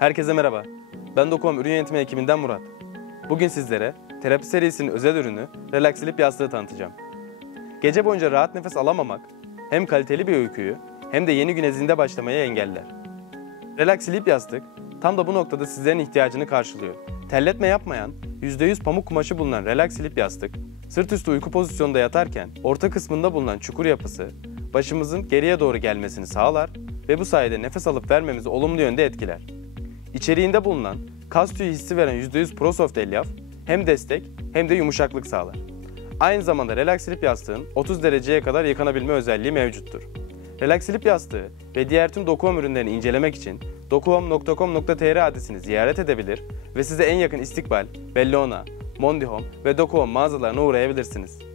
Herkese merhaba. Ben Dokuom Ürün Yönetimi ekibinden Murat. Bugün sizlere terapi serisinin özel ürünü Relax Sleep yastığı tanıtacağım. Gece boyunca rahat nefes alamamak hem kaliteli bir uykuyu hem de yeni güne zinde başlamayı engeller. Relax Sleep yastık tam da bu noktada sizlerin ihtiyacını karşılıyor. Terletme yapmayan, %100 pamuk kumaşı bulunan Relax Sleep yastık, sırt üstü uyku pozisyonunda yatarken orta kısmında bulunan çukur yapısı başımızın geriye doğru gelmesini sağlar ve bu sayede nefes alıp vermemizi olumlu yönde etkiler. İçeriğinde bulunan kas tüyü hissi veren %100 ProSoft elyaf hem destek hem de yumuşaklık sağlar. Aynı zamanda Relax Sleep yastığın 30 dereceye kadar yıkanabilme özelliği mevcuttur. Relax Sleep yastığı ve diğer tüm Dokuom ürünlerini incelemek için dokuom.com.tr adresini ziyaret edebilir ve size en yakın İstikbal, Bellona, Mondihome ve Dokuom mağazalarına uğrayabilirsiniz.